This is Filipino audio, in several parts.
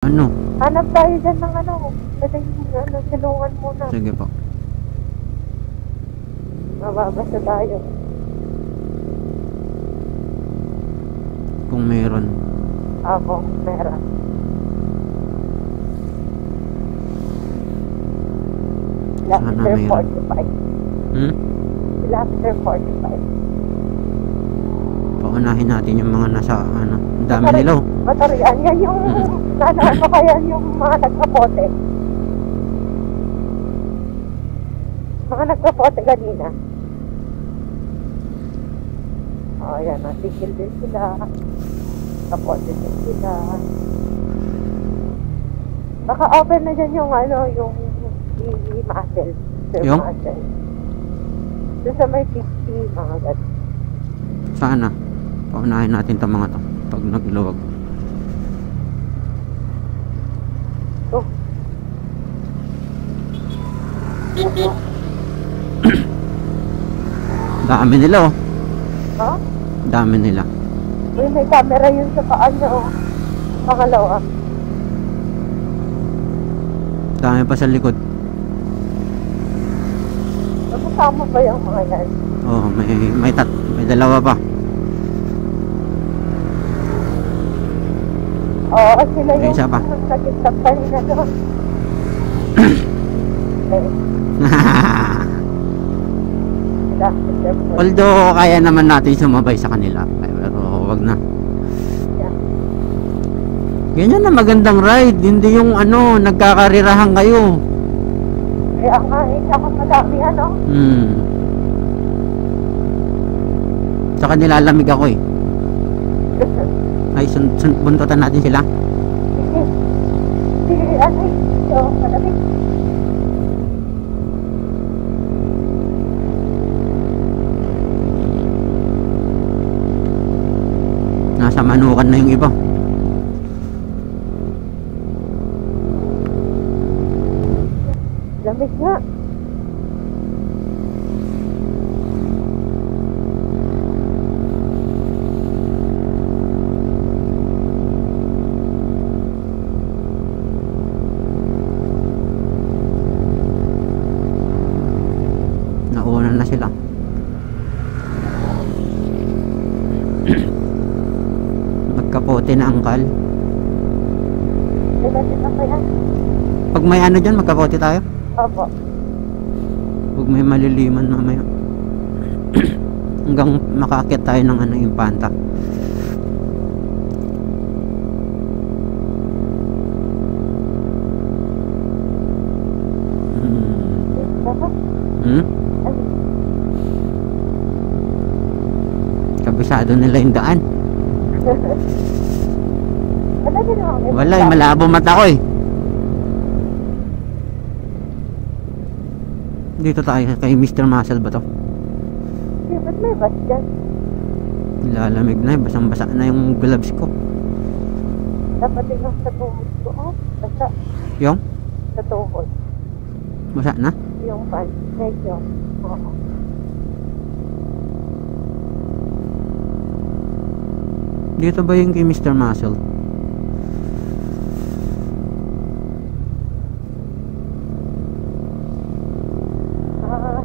Ano? Hanap tayo dyan ng ano. Pwedeng silungan muna. Sige po. Mababasa tayo. Kung meron. Ako, meron. Sana Kilometer meron. 45. Kilometer 45. Paunahin natin yung mga nasa ano. Ang dami nila oh. Batorian. Yan yung ano kaya yung mga nagkapote. Mga nagkapote kanina. Oh, yan. Tigil din sila. Kapote din sila. Baka open na dyan yung ano, yung muscle. Yung? Muscle. Doon sa may 50, mga ganun. Sana. Paunahin natin itong mga to. Pag nagluwag. Oh. Dami nila oh. Ha? Dami nila. Uy, may camera yun sa paan niya, oh. Pangalawa. Dami pa sa likod. Kasama ba yung mga yan? Oh, may dalawa pa. Oo, sila May yung isa pa. nag-stop kanina doon. Although kaya naman natin sumabay sa kanila, pero wag na. Ganyan na magandang ride, hindi yung ano, nagkakarirahan kayo. Kaya nga, ako madami ano. Saka nilalamig ako eh. Ay, buntutan natin sila. Sige, ano eh. So, malamig. Nasa Manukan na yung iba. Lamig nga. Nauna na sila. Magkapote na angkal. Pag may ano dyan, magkapote tayo. Opo. Huwag may maliliman mamaya. Hanggang makakit tayo ng ano, yung panta. Kabisado nila yung daan. Wala eh, malabo mata ko eh. Dito tayo kay Mr. Muscle ba to? Ba't may bus dyan? Lalamig na eh, basang basa na yung gloves ko. Dapat yung sa tuhod ko. Oh, basta. Yung? Sa tuhod. Basa na? Yung pan. Medyo. Oo. Dito ba yung kay Mr. Muscle?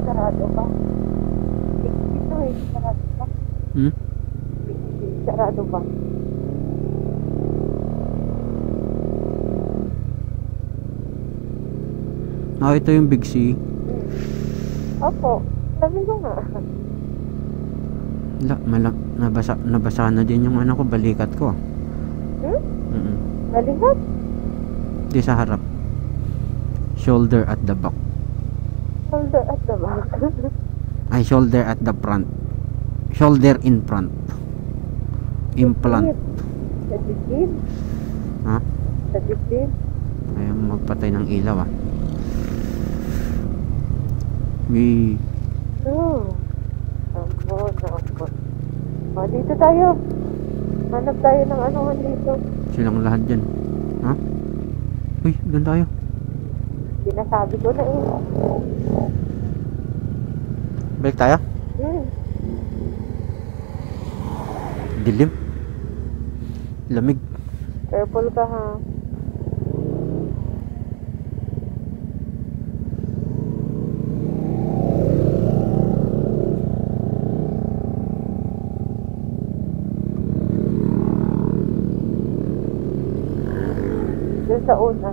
Sarado pa. Ito eh, sarado pa. Sarado pa. Oh, ito yung Big C. Opo. Sabi ko nga. Nabasa na din yung ano ko, balikat ko. Balikat? Di sa harap. Shoulder at the back. Shoulder at the back. Ay, shoulder at the front. Shoulder in front. Implant. Sa dibdib? Ha? Sa dibdib? Ayaw magpatay ng ilaw ah. Oh. Ako. Oh, dito tayo. Hanap tayo ng anuhan dito. Silang lahat dyan. Ha? Uy, doon tayo. Sinasabi ko na eh. Balik tayo? Dilim. Lamig. Careful ka ha. Doon sa una.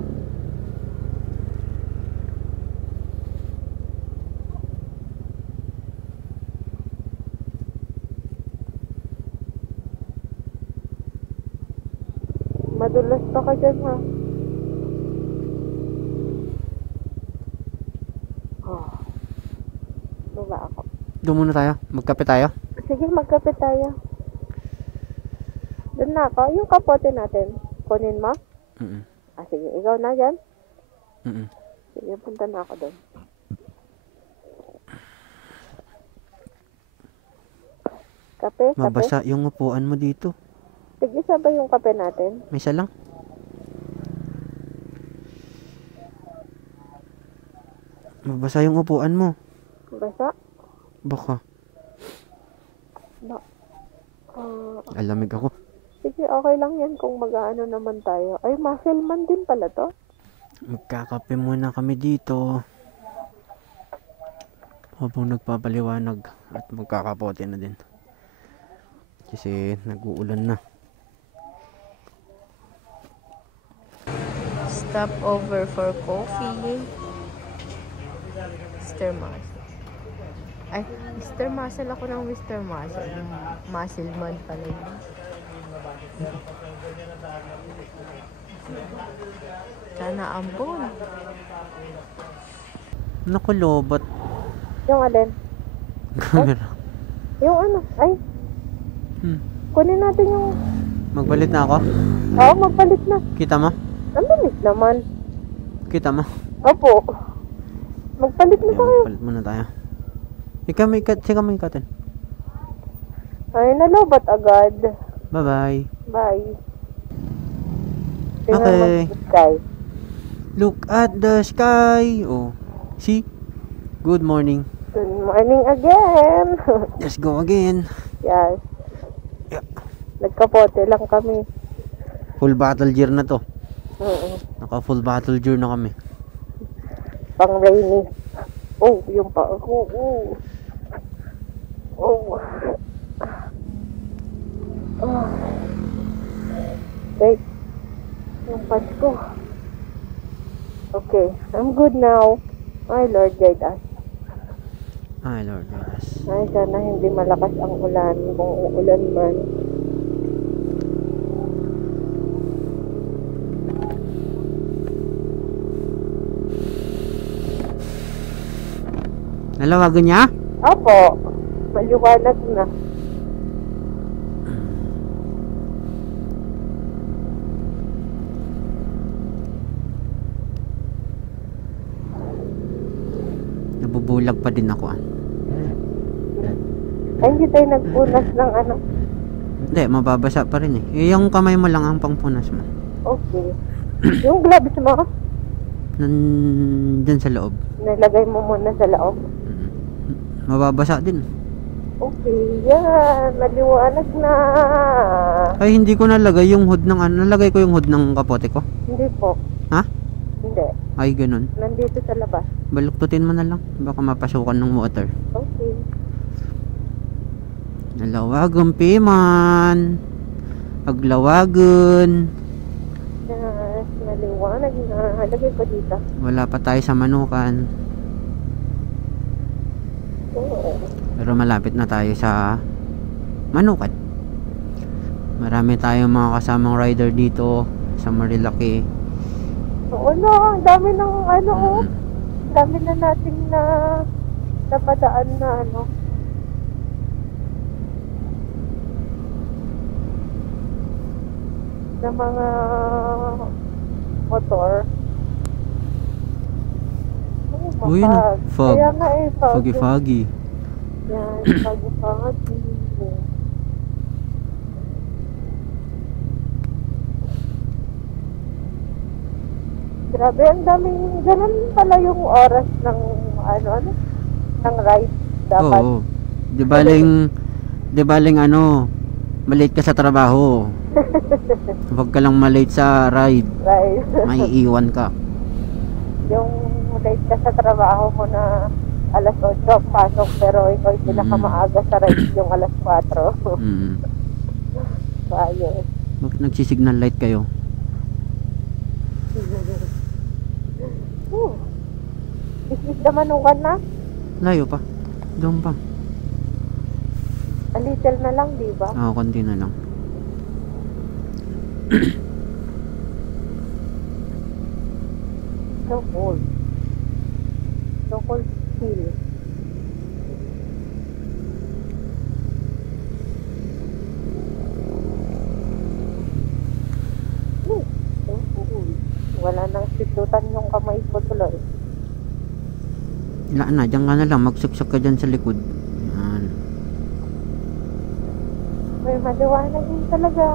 Madulas pa ka dyan, ha? Oh. Baba ako. Doon muna tayo. Magkape tayo. Sige, magkape tayo. Doon na ako. Yung kapote natin. Kunin mo? Mm. Sige. Ikaw na dyan? Mm. Sige, punta na ako doon. Kape? Kape? Mabasa yung upuan mo dito. Sige, sabay yung kape natin. May isa lang. Mabasa yung upuan mo. Basa? Baka. Alamig ako. Sige, okay lang yan kung mag-ano naman tayo. Ay, muscle man din pala to. Magkakape muna kami dito. Habang nagpapaliwanag at magkakapote na din. Kasi nag-uulan na. Stop over for coffee. Mr. Muscle. Ay, Mr. Muscle ako ng Mr. Muscle. Yung muscle man pala yun. Sana ambon. Naku, lobat. Yung alin? Camera. Yung ano? Ay, kunin natin yung... Magpalit na ako? Oo, magpalit na. Kita mo? Ang bilis naman. Kita mo? Opo. Magpalit na tayo. Magpalit muna tayo. Ikaw may ikatin. Ay, nalobat agad. Bye-bye. Bye. Okay. Sky. Look at the sky. Oh. See? Good morning. Good morning again. Let's go again. Yes. Yeah. Nagkapote lang kami. Full battle gear na to. Oo. Naka full battle gear na kami. Pang rainy. Oh, yung pa. Oh. Okay. Yung pants ko. Okay. I'm good now. Ay, Lord, guide us. Ay, Lord, yes. Ay, sana hindi malakas ang ulan. Kung uulan man. Nalawagan niya? Opo. Maliwanag na. Nabubulag pa din ako. Ay, hindi tayo nagpunas ng ano. Hindi, mababasa pa rin eh. Yung kamay mo lang ang pangpunas mo. Okay. Yung gloves mo, Nandyan sa loob. nilagay mo muna sa loob. Mababasa din. Okay, yan. Maliwanag na. Ay, hindi ko nalagay yung hood ng ano. Nalagay ko yung hood ng kapote ko. Hindi po. Ha? Hindi. Ay, ganun. Nandito sa labas. Baluktutin mo na lang. Baka mapasukan ng motor. Okay. Nalawagan, Piman. Paglawagan. Yes, maliwanag na. Lagay ko dito. Wala pa tayo sa Manukan. Oo. Pero malapit na tayo sa Manukan. Marami tayong mga kasamang rider dito sa Marilaki. Oo na. Ang dami ng ano. Oh. Dami na nating napadaan na ano. Na mga motor. Uy, no. Fog. Kaya nga eh, fog. Foggy. Yan, foggy. Grabe, ang daming, ganun pala yung oras ng, ng ride. Dapat. Oo. Di baling ano, malate ka sa trabaho. Huwag ka lang malate sa ride. Right. Maiiwan ka. Yung late ka sa trabaho mo na alas 8 ang pasok, pero ikaw yung pinakamaaga sa ride yung alas 4. Mm. So, ayun. Bakit nagsisignal light kayo? Isda Manukan na? Layo pa. Doon pa. A little na lang, di ba? Oo, konti na lang. So cold. So cold still. So cold. Wala nang sisutan yung kamay ko tuloy. Wala na, dyan ka na lang. Magsuksok ka dyan sa likod. Yan. May maliwanag yun talaga.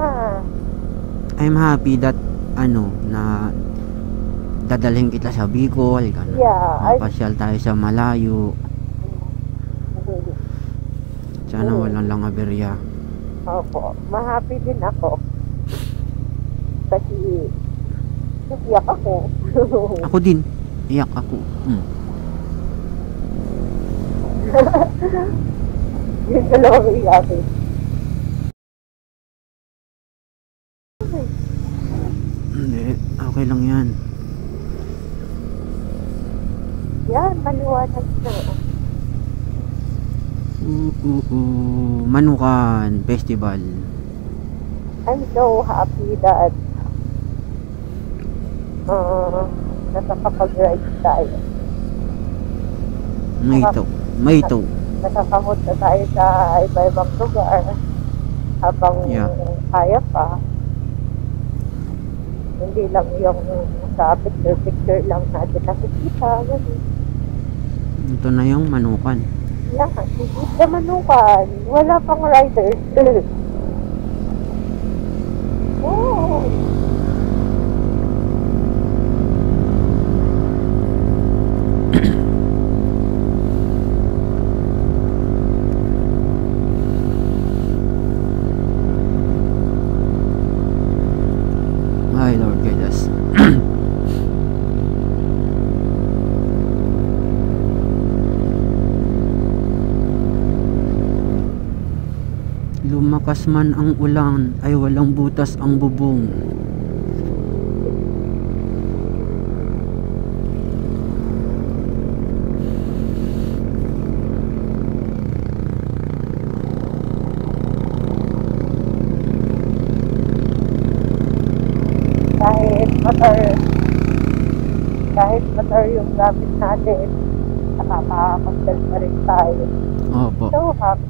I'm happy that, na dadalhin kita sa Bicol. Ganun. Yeah. Mapasyal tayo sa malayo. Sana walang lang aberya. Opo. Ma-happy din ako. Kasi, nag-iyak ako. Ako din. Iyak ako. Yun talaga may iyakin. Hindi. Okay lang yan. Yan, maliwanag na. Manukan Festival. I'm so happy that nakakapag-ride tayo. May ito. Nakakamunta tayo sa iba-ibang lugar habang kaya pa. Hindi lang yung sa picture lang natin nakikita. Ganun. Ito na yung Manukan. Yan, hindi na Manukan. Wala pang riders. Oh. Ay, Lord, guide us. Lumakas man ang ulan, ay walang butas ang bubong. Kahit motor yung gamit natin, nakakapagdal pa rin tayo. Opo. So happy.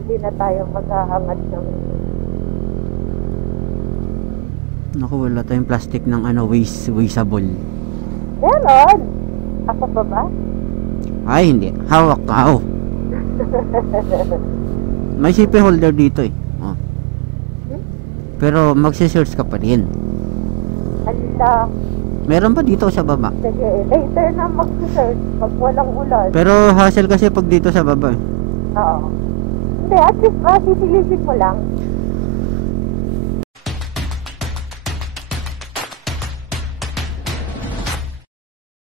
Hindi na tayo maghahangad ng Naku, wala tayong plastic ng wasteable. meron. Ako pa ba? Ay, hindi. Hawak ka. May CP holder dito eh. Oh. Pero magsisearch ka pa rin. Ala. Meron pa dito sa baba. Sige, later na mag-search pag walang ulan. Pero hassle kasi pag dito sa baba. Oo. Hindi, at least sisilipin mo lang.